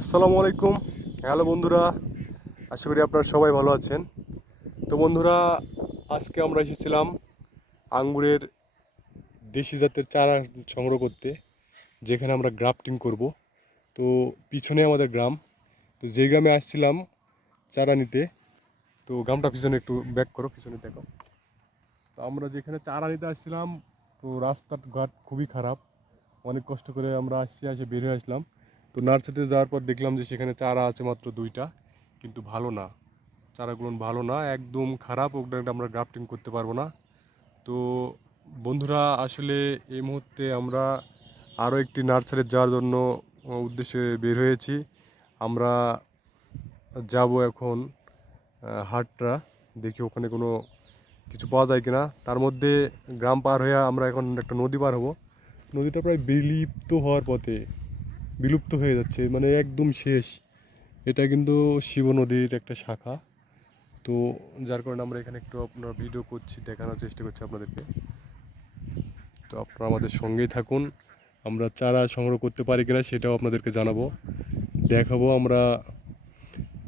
আসসালামু আলাইকুম। হ্যালো বন্ধুরা, আশা করি আপনারা সবাই ভালো আছেন। তো বন্ধুরা, আজকে আমরা এসেছিলাম আঙ্গুরের দেশি জাতের চারা সংগ্রহ করতে, যেখানে আমরা গ্রাফটিং করব। তো পিছনে আমাদের গ্রাম, তো যে গ্রামে আসছিলাম চারা নিতে, তো গ্রামটা পিছনে একটু ব্যাক করো, পিছনে দেখো। তো আমরা যেখানে চারা নিতে আসছিলাম, তো রাস্তার ঘাট খুবই খারাপ। অনেক কষ্ট করে আমরা আসছি এসে বের হয়ে আসলাম। তো নার্সারিতে যাওয়ার পর দেখলাম যে সেখানে চারা আছে মাত্র দুইটা, কিন্তু ভালো না। চারাগুলো ভালো না, একদম খারাপ, ওগুলো আমরা গ্রাফটিং করতে পারব না। তো বন্ধুরা, আসলে এই মুহূর্তে আমরা আরও একটি নার্সারি যাওয়ার জন্য উদ্দেশ্যে বের হয়েছি। আমরা যাব এখন হাটটা, দেখি ওখানে কোনো কিছু পাওয়া যায় কিনা। তার মধ্যে গ্রাম পার হয়ে আমরা এখন একটা নদী পার হব। নদীটা প্রায় বিলিপ্ত হওয়ার পথে। বিলুপ্ত হয়ে যাচ্ছে মানে একদম শেষ। এটা কিন্তু শিব নদীর একটা শাখা। তো যার কারণে আমরা এখানে একটু আপনার ভিডিও করছি, দেখানোর চেষ্টা করছি আপনাদেরকে। তো আপনারা আমাদের সঙ্গেই থাকুন। আমরা চারা সংগ্রহ করতে পারি কিনা সেটাও আপনাদেরকে জানাব। দেখাবো আমরা।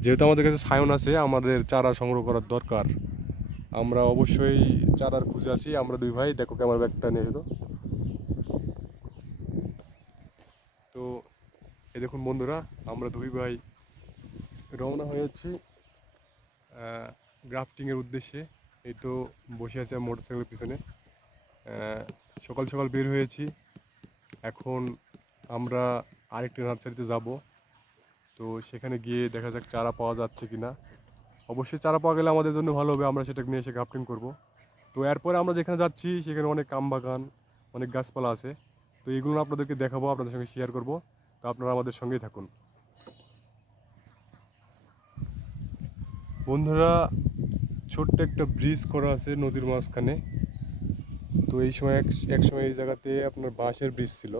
যেহেতু আমাদের কাছে সায়ন আছে, আমাদের চারা সংগ্রহ করার দরকার। আমরা অবশ্যই চারার খুঁজে আছি। আমরা দুই ভাই, দেখো ক্যামেরা ব্যাগটা নিয়ে তো তো এই দেখুন বন্ধুরা, আমরা দুই ভাই রওনা হয়ে যাচ্ছি গ্রাফটিংয়ের উদ্দেশ্যে। এই তো বসে আছি মোটর সাইকেলের পিছনে। সকাল সকাল বের হয়েছি। এখন আমরা আরেকটি নার্সারিতে যাব। তো সেখানে গিয়ে দেখা যাক চারা পাওয়া যাচ্ছে কি না অবশ্যই চারা পাওয়া গেলে আমাদের জন্য ভালো হবে, আমরা সেটাকে নিয়ে এসে গ্রাফটিং করব। তো এরপরে আমরা যেখানে যাচ্ছি, সেখানে অনেক আম বাগান, অনেক গাছপালা আছে। তো এগুলো আপনাদেরকে দেখাবো, আপনাদের সঙ্গে শেয়ার করব। তো আপনারা আমাদের সঙ্গেই থাকুন। বন্ধুরা, ছোট্ট একটা ব্রিজ করা আছে নদীর মাঝখানে। তো এই সময় এক সময় এই জায়গাতে আপনার বাঁশের ব্রিজ ছিল।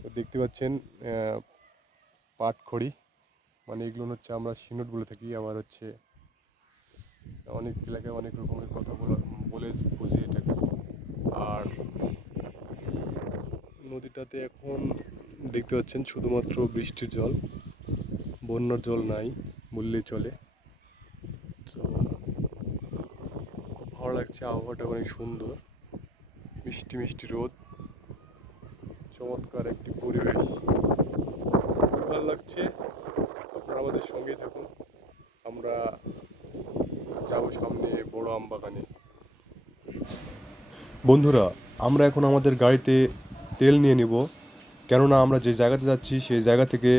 তো দেখতে পাচ্ছেন পাটখড়ি। মানে এগুলো হচ্ছে আমরা সিনুট বলে থাকি। আবার হচ্ছে অনেক এলাকায় অনেক রকমের কথা বলা, বলে বুঝি এটাকে। আর নদীটাতে এখন দেখতে পাচ্ছেন শুধুমাত্র বৃষ্টির জল, বন্যার জল নাই, বললেই চলে। তো, খুব ভালো লাগছে, আবহাওয়াটা অনেক সুন্দর। মিষ্টি মিষ্টি রোদ, চমৎকার একটি পরিবেশ। খুব ভালো লাগছে, আপনারা আমাদের সঙ্গে থাকুন। আমরা যাব সামনে বড় আম বাগানে। বন্ধুরা, আমরা এখন আমাদের গাড়িতে তেল নিয়ে নিব। কেননা আমরা যে জায়গাতে যাচ্ছি, সেই জায়গা থেকে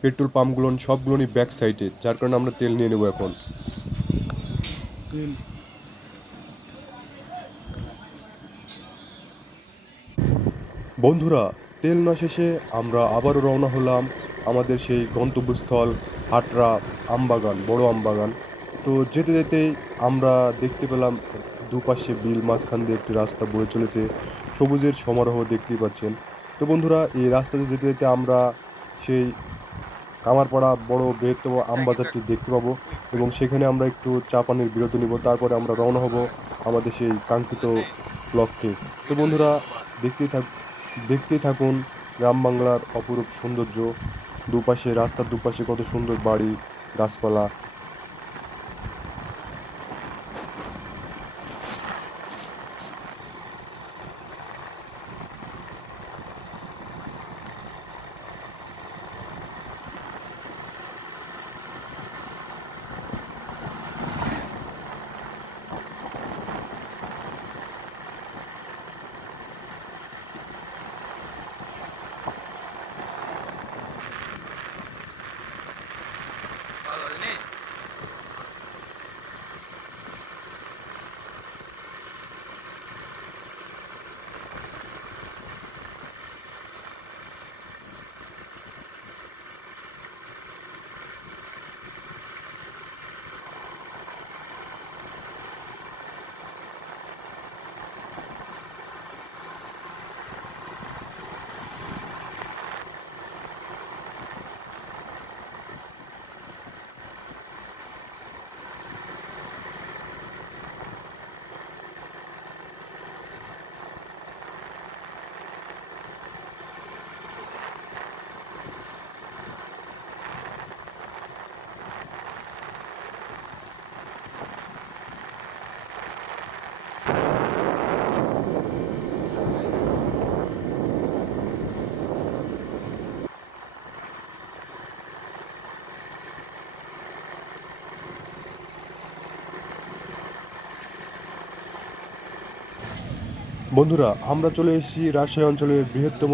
পেট্রোল পাম্পগুলো, সবগুলোই ব্যাক সাইডে যার কারণে আমরা তেল নিয়ে নেব এখন। বন্ধুরা, তেল না শেষে আমরা আবারও রওনা হলাম আমাদের সেই গন্তব্যস্থল হাটরা আমবাগান, বড় আমবাগান। তো যেতে যেতেই আমরা দেখতে পেলাম দুপাশে বিল মাঝখান দিয়ে একটি রাস্তা বয়ে চলেছে। সবুজের সমারোহ দেখতেই পাচ্ছেন। তো বন্ধুরা এই রাস্তাতে যেতে যেতে আমরা সেই কামারপাড়া বড় বৃহত্তম আম বাজারটি দেখতে পাবো এবং সেখানে আমরা একটু চা পানির বিরতি নিব তারপরে আমরা রওনা হব আমাদের সেই কাঙ্ক্ষিত লক্ষ্যে তো বন্ধুরা দেখতেই থাক দেখতেই থাকুন গ্রাম বাংলার অপরূপ সৌন্দর্য। দুপাশে রাস্তার দুপাশে কত সুন্দর বাড়ি গাছপালা। বন্ধুরা, আমরা চলে এসেছি রাজশাহী অঞ্চলের বৃহত্তম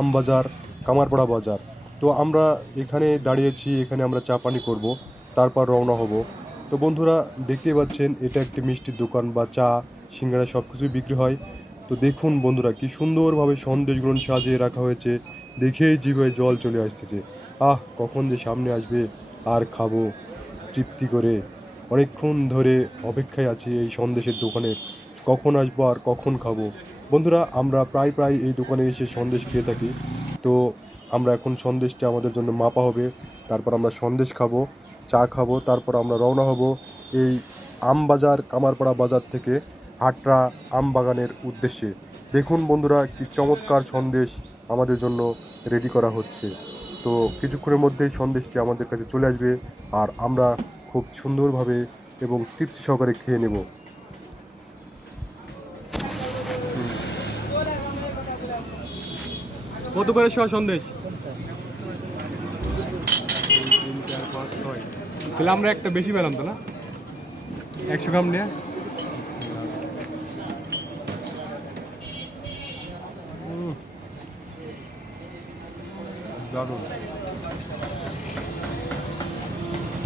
আমবাজার, কামারপাড়া বাজার। তো আমরা এখানে দাঁড়িয়েছি এখানে আমরা চা পানি করব, তারপর রওনা হব। তো বন্ধুরা, দেখতেই পাচ্ছেন, এটা একটি মিষ্টির দোকান বা চা, সিঙ্গারা সব কিছুই বিক্রি হয়। তো দেখুন বন্ধুরা, কি সুন্দরভাবে সন্দেশগুলো সাজিয়ে রাখা হয়েছে, দেখেই জিভে জল চলে আসতেছে। আহ, কখন যে সামনে আসবে, আর খাব, তৃপ্তি করে। অনেকক্ষণ ধরে অপেক্ষায় আছি এই সন্দেশের দোকানে। কখন আসব আর কখন খাব? বন্ধুরা, আমরা প্রায় প্রায় এই দোকানে এসে সন্দেশ খেয়ে থাকি। তো আমরা এখন সন্দেশটা আমাদের জন্য মাপা হবে। তারপর আমরা সন্দেশ খাব, চা খাব, তারপর আমরা রওনা হব এই আমবাজার কামারপাড়া বাজার থেকে হাটরা আম বাগানের উদ্দেশ্যে। দেখুন বন্ধুরা, কি চমৎকার সন্দেশ আমাদের জন্য রেডি করা হচ্ছে। তো কিছুক্ষণের মধ্যেই সন্দেশটি আমাদের কাছে চলে আসবে আর আমরা খুব সুন্দরভাবে এবং তৃপ্তি সহকারে খেয়ে নেব। কত করে শোয়া সন্দেশ? তাহলে আমরা একটা বেশি পেলাম তো না? একশো গ্রাম নিয়ে?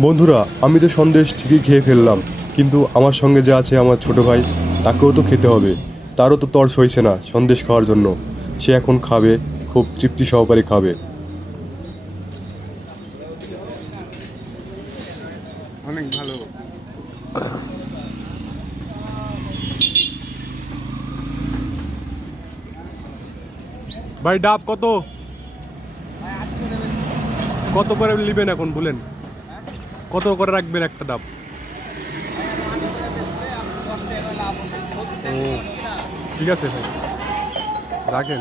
বন্ধুরা, আমি তো সন্দেশ ঠিকই খেয়ে ফেললাম, কিন্তু আমার সঙ্গে যে আছে আমার ছোট ভাই, তাকেও তো খেতে হবে। তারও তো তর সইছে না সন্দেশ খাওয়ার জন্য। সে এখন খাবে খুব তৃপ্তি সহকারে খাবে। অনেক ভালো। ভাই ডাব কত? কত করে নেবেন এখন বলেন? কত করে রাখবেন একটা ডাব? ঠিক আছে ভাই। রাখেন।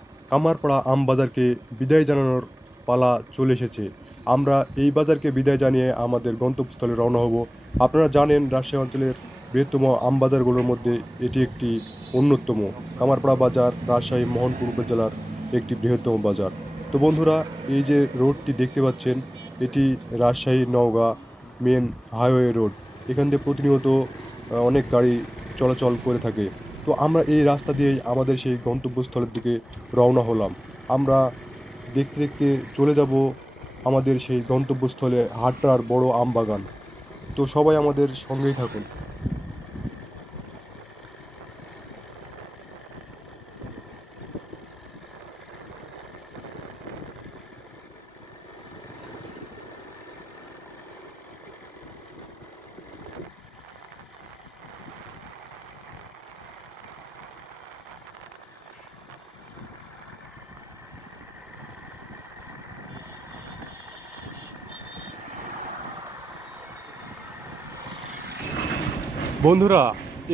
কামারপাড়া আম বাজারকে বিদায় জানানোর পালা চলে এসেছে। আমরা এই বাজারকে বিদায় জানিয়ে আমাদের গন্তব্যস্থলে রওনা হব। আপনারা জানেন, রাজশাহী অঞ্চলের বৃহত্তম আম বাজারগুলোর মধ্যে এটি একটি অন্যতম। কামারপাড়া বাজার, রাজশাহী, মোহনপুর উপজেলার একটি বৃহত্তম বাজার। তো বন্ধুরা, এই যে রোডটি দেখতে পাচ্ছেন, এটি Rajshahi Naogaon main highway road. এখান দিয়ে প্রতিনিয়ত অনেক গাড়ি চলাচল করে থাকে। তো আমরা এই রাস্তা দিয়ে আমাদের সেই গন্তব্যস্থলের দিকে রওনা হলাম। আমরা দেখতে দেখতে চলে যাব আমাদের সেই গন্তব্যস্থলে হাটরার বড় আম বাগান তো সবাই আমাদের সঙ্গেই থাকুন। বন্ধুরা,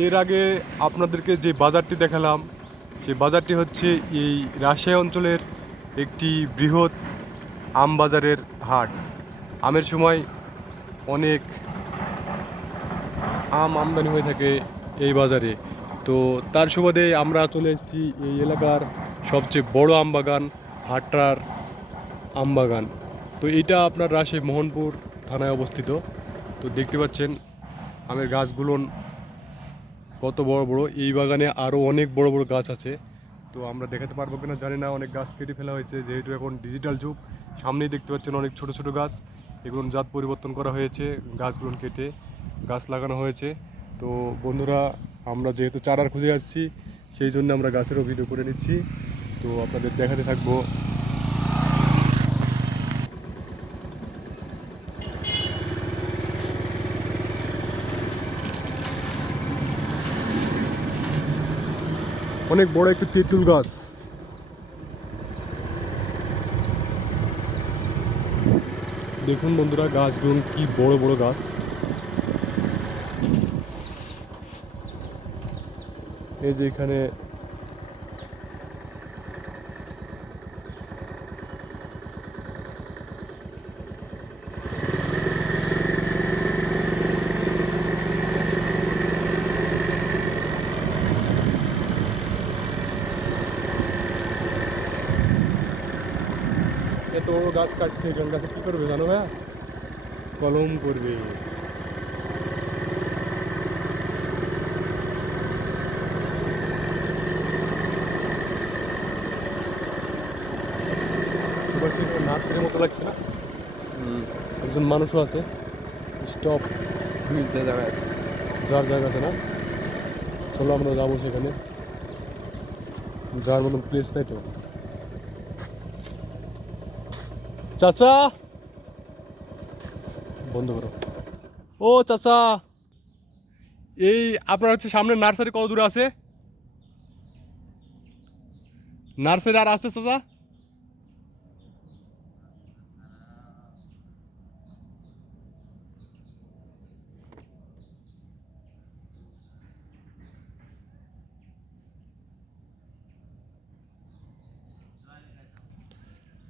এর আগে আপনাদেরকে যে বাজারটি দেখালাম, সেই বাজারটি হচ্ছে এই রাজশাহী অঞ্চলের একটি বৃহৎ আম বাজারের হাট। আমের সময় অনেক আম আমদানি হয়ে থাকে এই বাজারে। তো তার সুবাদে আমরা চলে এসেছি এই এলাকার সবচেয়ে বড় আম বাগান, হাটরার আম বাগান। তো এটা আপনার রাজশাহী মোহনপুর থানায় অবস্থিত। তো দেখতে পাচ্ছেন, আমের গাছগুলো কত বড় বড়, এই বাগানে আরও অনেক বড় বড় গাছ আছে। তো আমরা দেখাতে পারব কিনা জানি না, অনেক গাছ কেটে ফেলা হয়েছে। যেহেতু এখন ডিজিটাল যুগ, সামনেই দেখতে পাচ্ছেন অনেক ছোট ছোট গাছ। এগুলো জাত পরিবর্তন করা হয়েছে গাছগুলো কেটে, গাছ লাগানো হয়েছে। তো বন্ধুরা, আমরা যেহেতু চারার খুঁজে আসছি, সেই জন্য আমরা গাছেরও ভিডিও করে নিচ্ছি। তো আপনাদের দেখাতে থাকব। অনেক বড় একটি তেঁতুল গাছ। দেখুন বন্ধুরা গাছগুলো কি বড় বড় গাছ। এই যে এখানে এত বড় গাছ কাটছে জন গাছে কি করবে জানো ভাইয়া? কলম করবে নার্সারির মতো লাগছে না? একজন মানুষও আছে। স্টপ। বুঝতে যাবে আছে। যার জায়গা আছে না? চলো আমরা যাব সেখানে। যার মতন প্লেস নাই তো। চাচা। বন্ধ করো। ও চাচা, এই আপনার হচ্ছে সামনে নার্সারি কত দূরে আছে? নার্সারি আর আছে চাচা?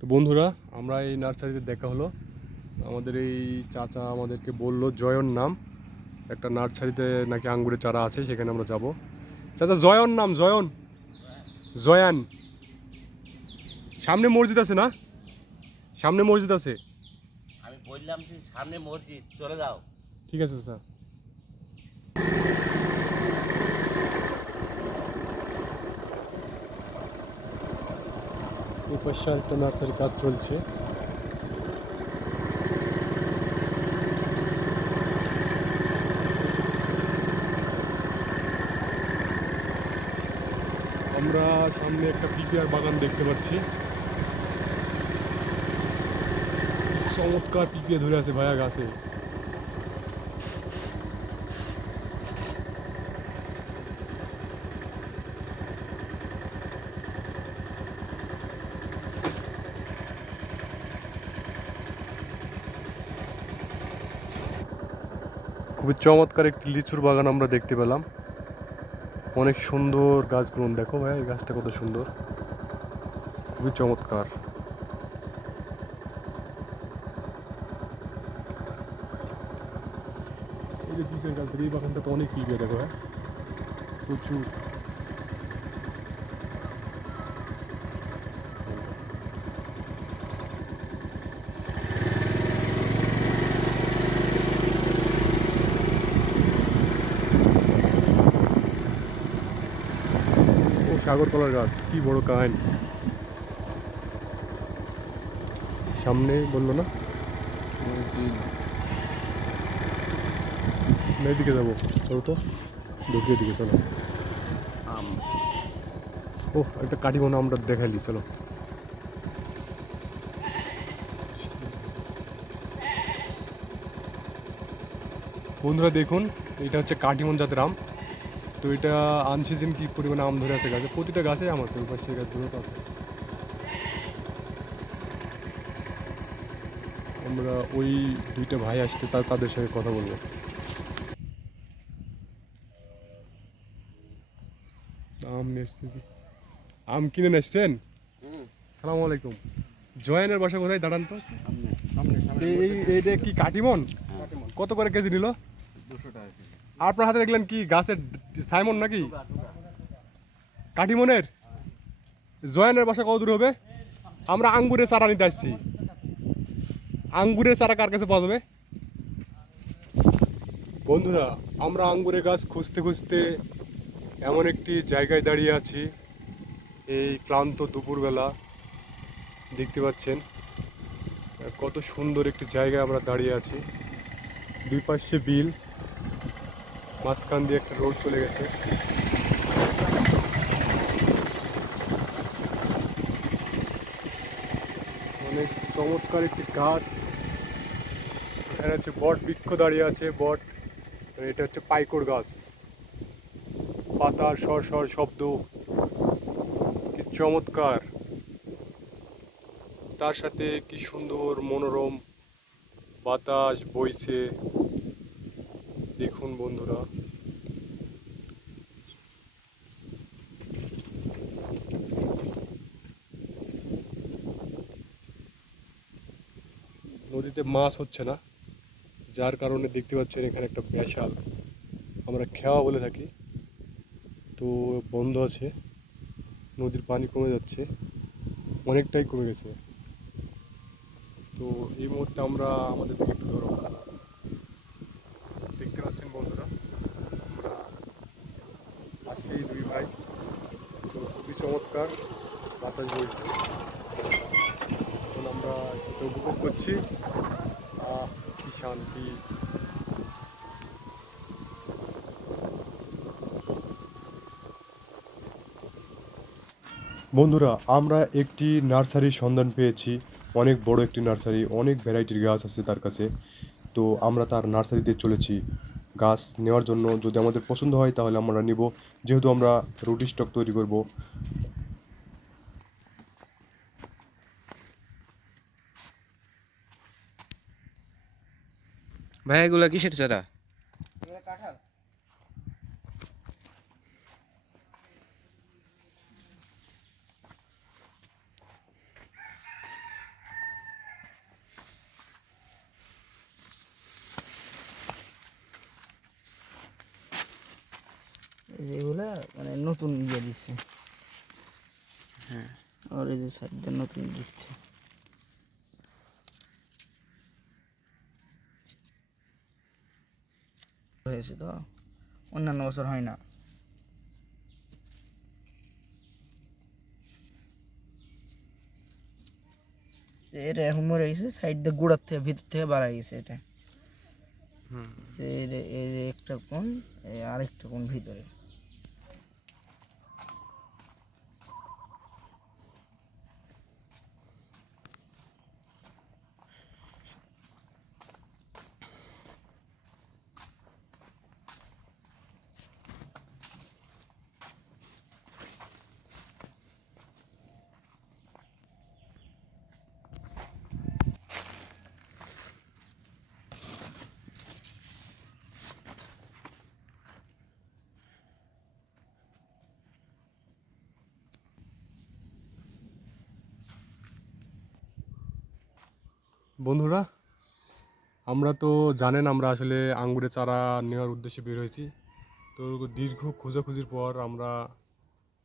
তো বন্ধুরা আমরা এই নার্সারিতে দেখা হলো। আমাদের এই চাচা আমাদেরকে বলল জয়ন নাম। একটা নার্সারিতে নাকি আঙ্গুরের চারা আছে সেখানে আমরা যাব। চাচা জয়ন নাম জয়ন। জয়ান। সামনে মসজিদ আছে না? সামনে মসজিদ আছে। আমি বললাম যে সামনে মসজিদ চলে যাও। ঠিক আছে স্যার। পাশে নার্সারি কাজ চলছে। আমরা সামনে একটা পিপিআর বাগান দেখতে পাচ্ছি। চমৎকার পিপিএ ধরে আছে ভায়া গাছে। চমৎকার একটি লিচুর বাগান আমরা দেখতে পেলাম। অনেক সুন্দর গাছগুলো, দেখো ভাই, এই গাছটা কত সুন্দর। খুবই চমৎকার। এই গাছ এই বাগানটা তো অনেক কি দেখো হ্যাঁ প্রচুর। ও সাগর কলার গাছ, কি বড় কাহিনী। সামনে বলল না? এদিকে যাব। চলো তো। ঢুকিয়ে দিকে, চলো। ও, একটা কাঠি মনে আমরা দেখাইলি, চলো। বন্ধুরা, দেখুন, এটা হচ্ছে কাটিমন জাতের আম। তো এটা আনসিজন কি পরিমাণে আম ধরে আছে গাছে? প্রতিটা গাছে আম আছে ওই পাশে গাছগুলো আছে। আমরা ওই দুইটা ভাই আসতে তা তাদের সঙ্গে কথা বলব। আম নিয়ে আম কিনে এসছেন সালাম আলাইকুম। জয়ানের বাসা কোথায়? দাঁড়ান তো। এই- এই এইটা কি কাটিমন? কত করে কেজি নিল? আপনার হাতে দেখলেন কি, গাছের সাইমন নাকি? কাটিমনের জয়ানের বাসা কত দূর হবে? আমরা আঙ্গুরের চারা নিতে আসছি। আঙ্গুরের চারা কার কাছে পাওয়া যাবে? বন্ধুরা, আমরা আঙ্গুরের গাছ খুঁজতে খুঁজতে এমন একটি জায়গায় দাঁড়িয়ে আছি। এই ক্লান্ত দুপুরবেলা দেখতে পাচ্ছেন কত সুন্দর একটি জায়গায় আমরা দাঁড়িয়ে আছি। দুই পাশে বিল মাঝখান দিয়ে একটা রোড চলে গেছে। অনেক চমৎকার একটি গাছ। এখানে হচ্ছে বট বৃক্ষ দাঁড়িয়ে আছে, বট। এটা হচ্ছে পাইকর গাছ। পাতার সর সর শব্দ। কি চমৎকার। তার সাথে কি সুন্দর মনোরম বাতাস বইছে। দেখুন বন্ধুরা। নদীতে মাছ হচ্ছে না, যার কারণে দেখতে পাচ্ছেন এখানে একটা বেশাল আমরা খেওয়া বলে থাকি। তো বন্ধ আছে, নদীর পানি কমে যাচ্ছে, অনেকটাই কমে গেছে। তো এই মুহূর্তে আমরা আমাদের দিকে একটু ধরো চমৎকার বাতাস বইছে এখন আমরা উপভোগ করছি। কি শান্তি। বন্ধুরা, আমরা একটি নার্সারির সন্ধান পেয়েছি। অনেক বড় একটি নার্সারি, অনেক ভ্যারাইটির গাছ আছে তার কাছে। তো আমরা তার নার্সারিতে চলেছি। গাছ নেওয়ার জন্য যদি আমাদের পছন্দ হয় তাহলে আমরা নিব। যেহেতু আমরা রুটি স্টক তৈরি করব ভাই এগুলা কিসের চারা? কাঁঠাল। যেগুলা মানে নতুন ইয়ে দিচ্ছে। হ্যাঁ। আর এই যে সাইড দিয়ে নতুন দিচ্ছে। হয়েছে তো? অন্যান্য বছর হয় না। এটা এখন মরে গেছে সাইড দিয়ে গোড়ার থেকে ভিতর থেকে বাড়া গেছে এটা। এই যে- একটা কোন এই আরেকটা কোন ভিতরে। বন্ধুরা, আমরা তো জানেন আমরা আসলে আঙ্গুরের চারা নেওয়ার উদ্দেশ্যে বের হয়েছি। তো দীর্ঘ খোঁজাখুঁজির পর আমরা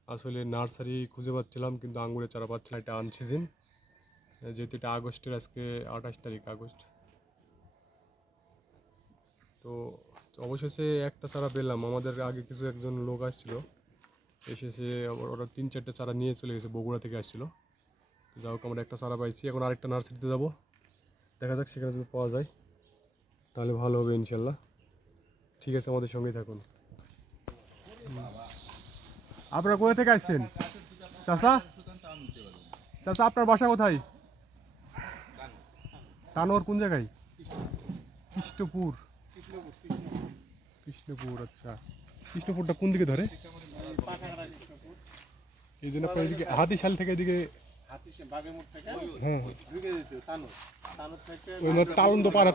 আসলে নার্সারি খুঁজে পাচ্ছিলাম, কিন্তু আঙ্গুরের চারা পাচ্ছিলাম এটা আনসিজন যেহেতু এটা আগস্টের, আজকে আঠাশ তারিখ আগস্ট। তো অবশেষে একটা চারা পেলাম। আমাদের আগে কিছু একজন লোক আসছিল, এসে সে ওরা তিন চারটে চারা নিয়ে চলে গেছে, বগুড়া থেকে আসছিল। যাই হোক, আমরা একটা চারা পাইছি। এখন আরেকটা নার্সারিতে যাব। দেখা যাক সেখানে যদি পাওয়া যায়, তাহলে ভালো হবে ইনশাল্লাহ। ঠিক আছে, আমাদের সঙ্গেই থাকুন। আপনারা কোথা থেকে আসছেন? চাচা? চাচা, আপনার বাসা কোথায়? তানোর কোন জায়গায়? কৃষ্ণপুর। কৃষ্ণপুর আচ্ছা। কৃষ্ণপুরটা কোন দিকে ধরে? এই জন্য আপনার এদিকে হাতিশাল থেকে এদিকে হ্যাঁ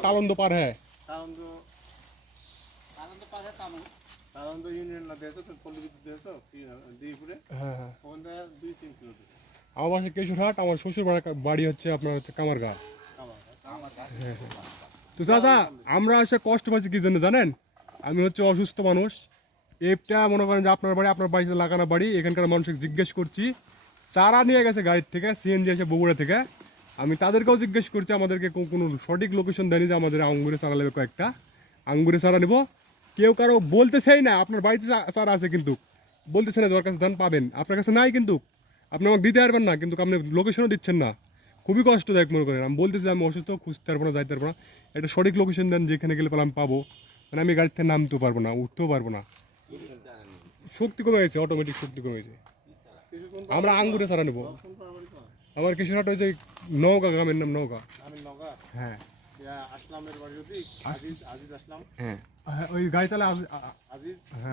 তালন্দ পার হ্যাঁ। তানন্দ তানন্দ ইউনিয়ন না দিয়েছ তুমি পল্লী বিদ্যুৎ দিয়েছ দিপুরে হ্যাঁ হ্যাঁ। ওখান থেকে দুই তিন কিলো আমার বাসা কেশরহাট আমার শ্বশুর বাড়া- বাড়ি হচ্ছে আপনার হচ্ছে কামারগা। আমার তো চাচা আমরা এসে কষ্ট পাচ্ছি কি জন্য জানেন? আমি হচ্ছে অসুস্থ মানুষ। এপটা মনে করেন যে আপনার বাড়ি আপনার বাড়িতে লাগানো বাড়ি এখানকার মানুষকে জিজ্ঞেস করছি। চারা নিয়ে গেছে গাড়ির থেকে সিএনজি এসে বগুড়া থেকে। আমি তাদেরকেও জিজ্ঞেস করছি, আমাদেরকে কোনো সঠিক লোকেশন দেয়নি যে আমাদের আঙ্গুরে চারা নেবে কয়েকটা। আঙ্গুরে চারা নেব। কেউ কারও বলতেছেই না, আপনার বাড়িতে চারা আছে কিন্তু। বলতেছে না যার কাছে ধান পাবেন। আপনার কাছে নাই কিন্তু। আপনি আমাকে দিতে পারবেন না, কিন্তু আপনি লোকেশনও দিচ্ছেন না। খুবই কষ্টদায়ক মনে করেন। আমি বলতেছি আমি অসুস্থ, খুঁজতে পারব না, যাইতে পারব না। একটা সঠিক লোকেশন দেন, যেখানে গেলে পরে আমি পাবো। মানে আমি গাড়ি থেকে নামতেও পারব না, উঠতেও পারব না। শক্তি কমে গেছে অটোমেটিক শক্তি কমে গেছে। আমরা আঙ্গুরে সারা নেব। আমার কিশোরহাট ওই যে নৌকা গ্রামের নাম নৌকা হ্যাঁ। আসলামের বাড়ি যদি? আজিজ আজিজ আসলাম। হ্যাঁ। হ্যাঁ, ওই গাড়ি চালা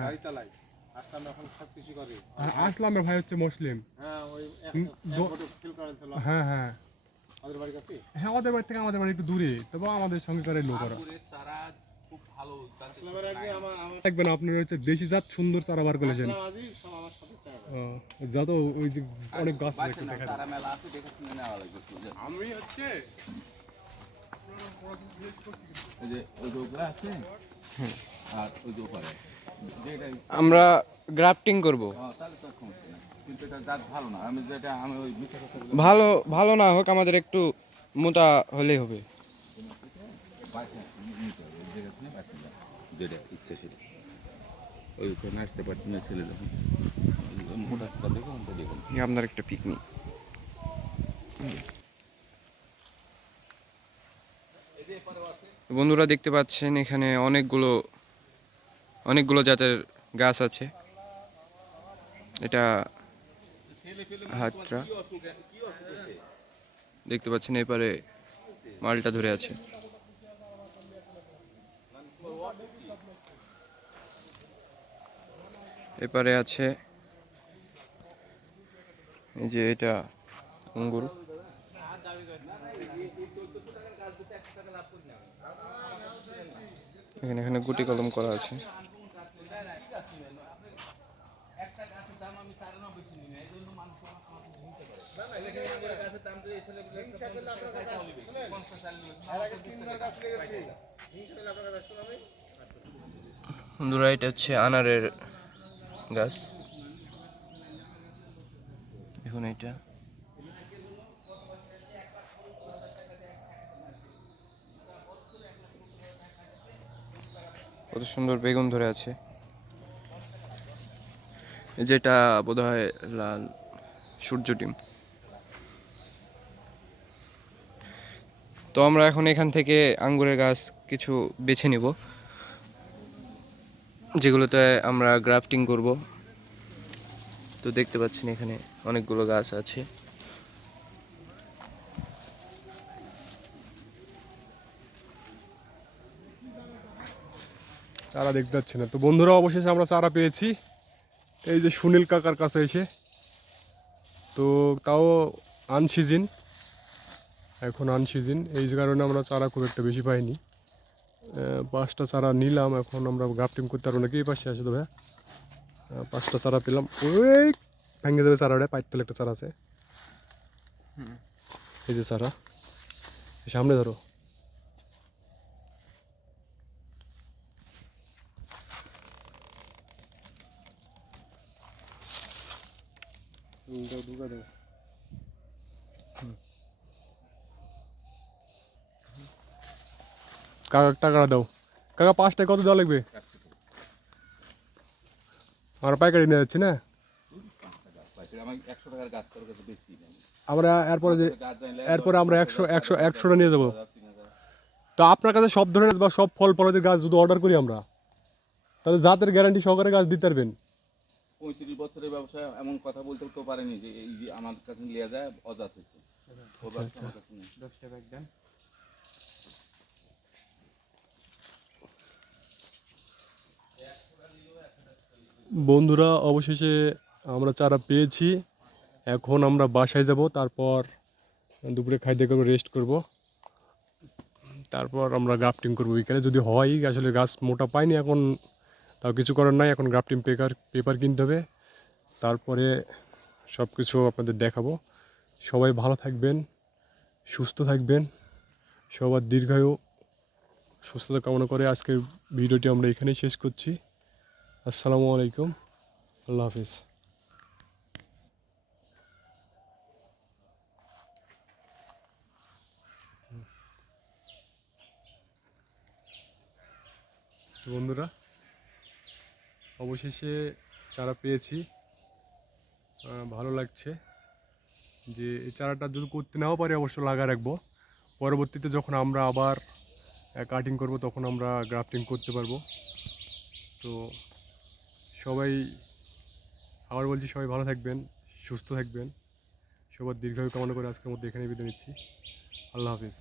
গাড়ি চালাই আসলাম এখন সব কিছু করে। আসলামের ভাই হচ্ছে মুসলিম। হ্যাঁ ওই এক দো- ফটো ফিল করেন ছিল হ্যাঁ হ্যাঁ। বাড়ি হ্যাঁ আমাদের বাড়ি থেকে আমাদের বাড়ি একটু দূরে। তবে আমাদের সঙ্গে করে লোক ওরা। দেখবেন আপনার হচ্ছে দেশি জাত সুন্দর চারা বার করেছেন। যত ওই যে অনেক গাছ আছে দেখা যায়। আমি হচ্ছে ওই যে ওই যে ওগুলো আছে আর ওই যে আমরা গ্রাফটিং করব। হ্যাঁ, ভালো আমি যেটা ওই মিঠা কথা বলে ভালো ভালো না হোক আমাদের একটু মোটা হলেই হবে। ওই যেটা ইচ্ছে সেটা। ওই আসতে পারছি না ছেলে যখন আপনার একটা পিকনিক বন্ধুরা দেখতে পাচ্ছেন, এখানে অনেকগুলো অনেকগুলো জাতের গাছ আছে। এটা হাতটা দেখতে পাচ্ছেন, এপারে মালটা ধরে আছে। এপারে আছে এই যে এটা অঙ্গুর এখানে এখানে গুটি কলম করা আছে। বন্ধুরা, এটা হচ্ছে আনারের গাছ। দেখুন এটা? কত সুন্দর বেগুন ধরে আছে। যেটা বোধ হয় লাল সূর্য ডিম। তো আমরা এখন এখান থেকে আঙ্গুরের গাছ কিছু বেছে নিব, যেগুলোতে আমরা গ্রাফটিং করব। তো দেখতে পাচ্ছেন এখানে অনেকগুলো গাছ আছে। চারা দেখতে পাচ্ছি না। তো বন্ধুরা, অবশেষে আমরা চারা পেয়েছি। এই যে সুনীল কাকার কাছে এসে। তো তাও আনসিজন এখন আনসিজন এই কারণে আমরা চারা খুব একটা বেশি পাইনি। পাঁচটা চারা নিলাম। এখন আমরা গ্রাফটিং করতে পারব নাকি? এই পাশে আছে তো ভাইয়া। পাঁচটা চারা পেলাম। ওই ভেঙে যাবে চারাটা পাইতলে একটা চারা আছে। এই যে চারা। সামনে ধরো। দাও ঢুকা দাও কাকা টাকাটা দাও। কাকা পাঁচটায় কত দেওয়া লাগবে? আমরা পাইকারি নিয়ে যাচ্ছি না? আমার এরপরে যে এরপরে আমরা একশো একশো একশোটা নিয়ে যাব। তো আপনার কাছে সব ধরনের বা সব ফল ফলাদের গাছ যদি অর্ডার করি আমরা তাহলে জাতের গ্যারান্টি সহকারে গাছ দিতে পারবেন। পঁয়ত্রিশ বছরের ব্যবসা এমন কথা বলতে তো পারেনি যে এই যে আমার কাছে লিয়ে যায় অজাত হয়েছে। ও ব্যবসা আমার কাছে নেই। বন্ধুরা, অবশেষে আমরা চারা পেয়েছি। এখন আমরা বাসায় যাব, তারপর দুপুরে খাইতে করব রেস্ট করব। তারপর আমরা গ্রাফটিং করব বিকালে। যদি হয়, আসলে গাছ মোটা পাইনি এখন, তাও কিছু করার নাই। এখন গ্রাফটিং পেপার পেপার কিনতে হবে। তারপরে সব কিছু আপনাদের দেখাবো। সবাই ভালো থাকবেন, সুস্থ থাকবেন। সবার দীর্ঘায়ু, সুস্থতা কামনা করে আজকের ভিডিওটি আমরা এখানেই শেষ করছি। আসসালামু আলাইকুম। আল্লাহ হাফিজ। বন্ধুরা, অবশেষে চারা পেয়েছি। ভালো লাগছে যে এই চারাটা যদি করতে নাও পারি অবশ্য লাগা রাখব। পরবর্তীতে যখন আমরা আবার কাটিং করব তখন আমরা গ্রাফটিং করতে পারব। তো সবাই, আবার বলছি সবাই ভালো থাকবেন, সুস্থ থাকবেন। সবার দীর্ঘায়ু কামনা করে আজকের মধ্যে এখানে বিদায় নিচ্ছি। আল্লাহ হাফিজ।